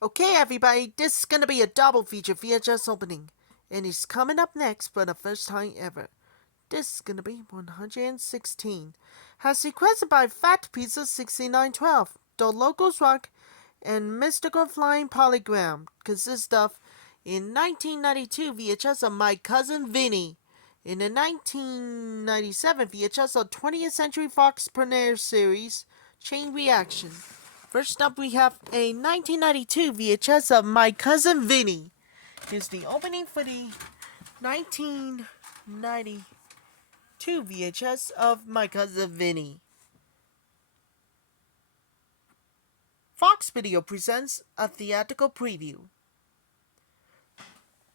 Okay, everybody, this is gonna be a double feature VHS opening, and it's coming up next for the first time ever. This is gonna be 116. Has requested by Fat Pizza 6912, TheLogosRock, and MysticalFlyingPolyGram. Consists of in 1992 VHS of My Cousin Vinny, in the 1997 VHS of 20th Century Fox Premiere series Chain Reaction. First up, we have a 1992 VHS of My Cousin Vinny. Here's the opening for the 1992 VHS of My Cousin Vinny. Fox Video presents a theatrical preview.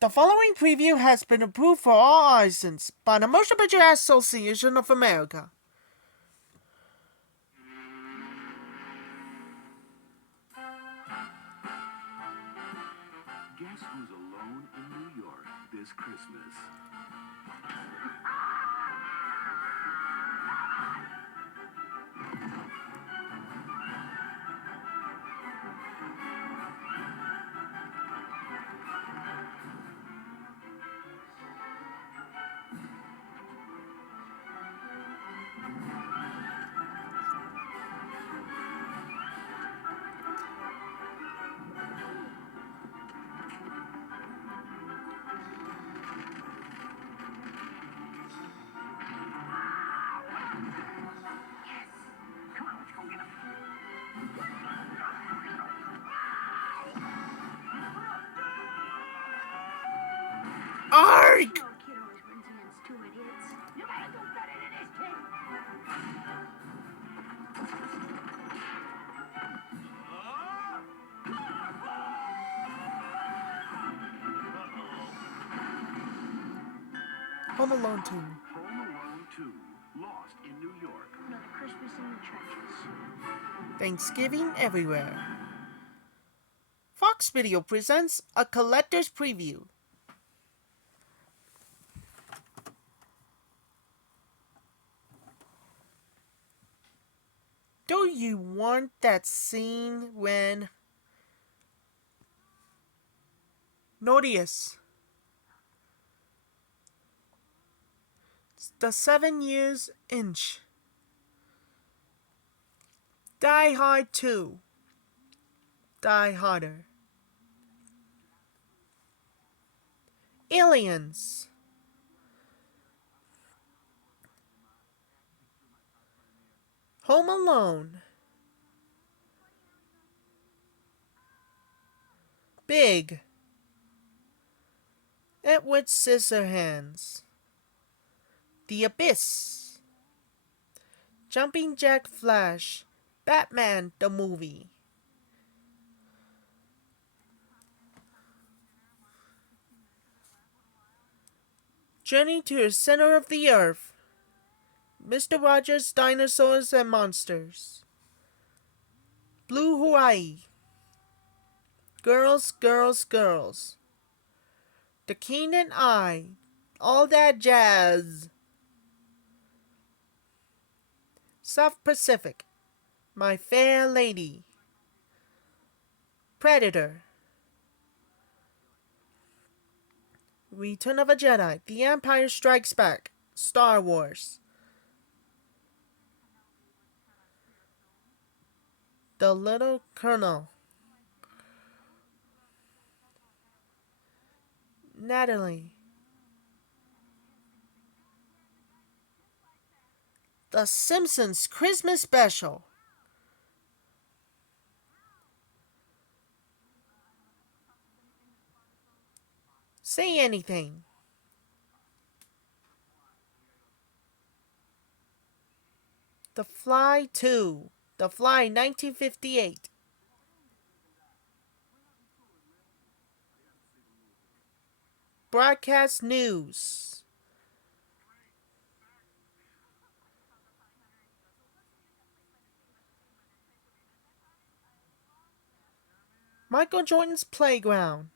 The following preview has been approved for all license by the Motion Picture Association of America. Guess who's alone in New York this Christmas? Arg! Home Alone 2. Home Alone 2, Lost in New York. Another Christmas in the trenches. Thanksgiving Everywhere. Fox Video presents a collector's preview. Do you want that scene when Nordius, the 7 years inch, Die Hard 2, Die Harder, Aliens, Home Alone, Big, Edward Scissorhands, The Abyss, Jumping Jack Flash, Batman the Movie, Journey to the Center of the Earth, Mr. Rogers' Dinosaurs and Monsters, Blue Hawaii, Girls, Girls, Girls, The Keen and I, All That Jazz, South Pacific, My Fair Lady, Predator, Return of a Jedi, The Empire Strikes Back, Star Wars, The Little Colonel, Natalie, The Simpsons Christmas Special, Say Anything, The Fly 2, The Fly 1958, Broadcast News, Michael Jordan's Playground,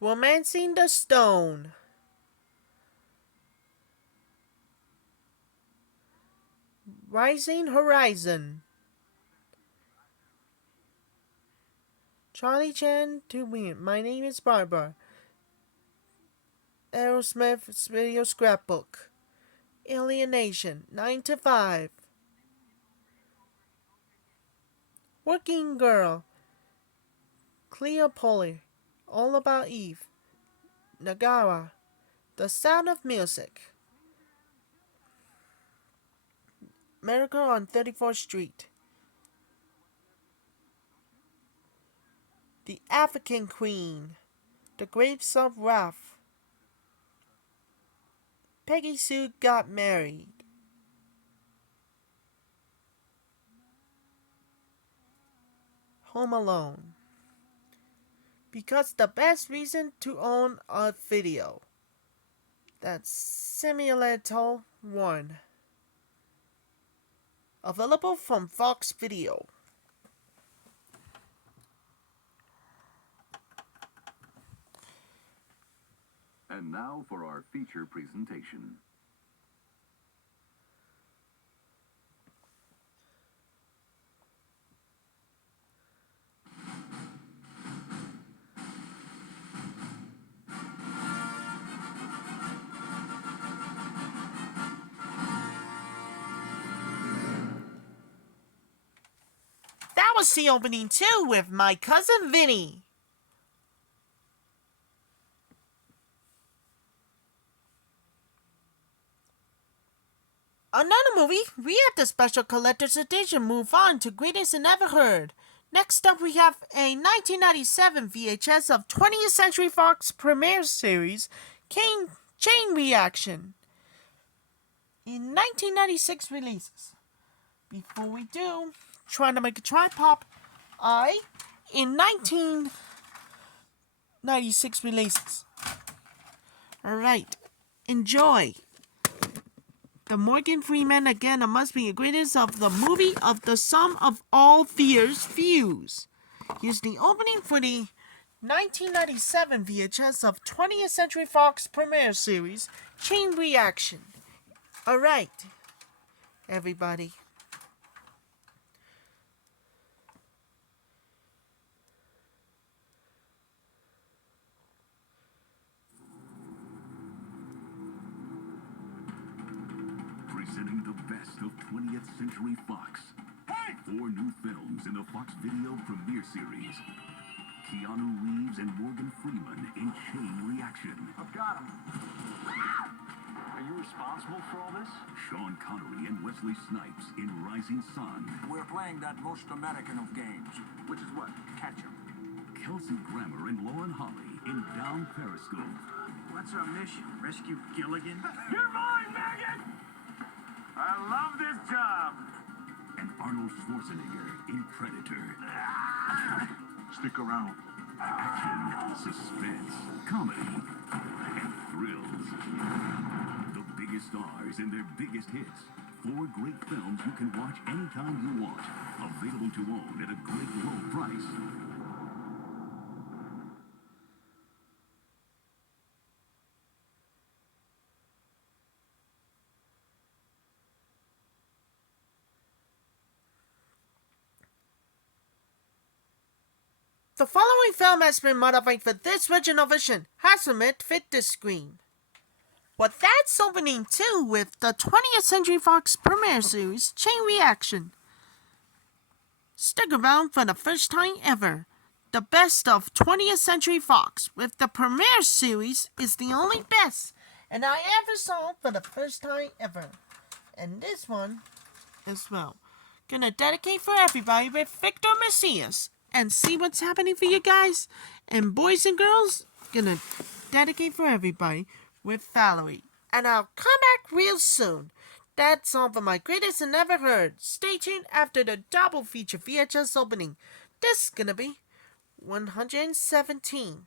Romancing the Stone, Rising Horizon. Charlie Chan to win. My name is Barbara. Aerosmith's video scrapbook. Alienation 9 to 5. Working Girl. Cleopatra. All About Eve. Nagara. The Sound of Music. Miracle on 34th Street. The African Queen. The Grapes of Wrath. Peggy Sue Got Married. Home Alone. Because the best reason to own a video. That's Simulator 1. Available from Fox Video. And now for our feature presentation. That was the opening too with My Cousin Vinny. Another movie, we have the special collector's edition. Move on to Greatest and Ever Heard. Next up, we have a 1997 VHS of 20th Century Fox premiere series, Chain Reaction. In 1996 releases. Before we do, trying to make a tripod, in 1996 releases. Alright, enjoy. The Morgan Freeman again, must be the greatest of the movie of the sum of all fears views. Here's the opening for the 1997 VHS of 20th Century Fox premiere series, Chain Reaction. Alright, everybody. Presenting the best of 20th Century Fox. Hey! 4 new films in the Fox Video premiere series. Keanu Reeves and Morgan Freeman in Chain Reaction. I've got him. Are you responsible for all this? Sean Connery and Wesley Snipes in Rising Sun. We're playing that most American of games, which is what? Catch 'em. Kelsey Grammer and Lauren Holly in Down Periscope. What's our mission? Rescue Gilligan? You're mine, Megan! I love this job. And Arnold Schwarzenegger in Predator. Stick around. Action, suspense, comedy, and thrills. The biggest stars and their biggest hits. 4 great films you can watch anytime you want. Available to own at a great low price. The following film has been modified for this original version. Hasselmet fit this screen. But that's opening too with the 20th Century Fox premiere series, Chain Reaction. Stick around for the first time ever. The best of 20th Century Fox with the premiere series is the only best and I ever saw for the first time ever. And this one as well. Gonna dedicate for everybody with Victor Macias. And see what's happening for you guys. And boys and girls, gonna dedicate for everybody with Valerie. And I'll come back real soon. That's all for my greatest and ever heard. Stay tuned after the double feature VHS opening. This is gonna be 117.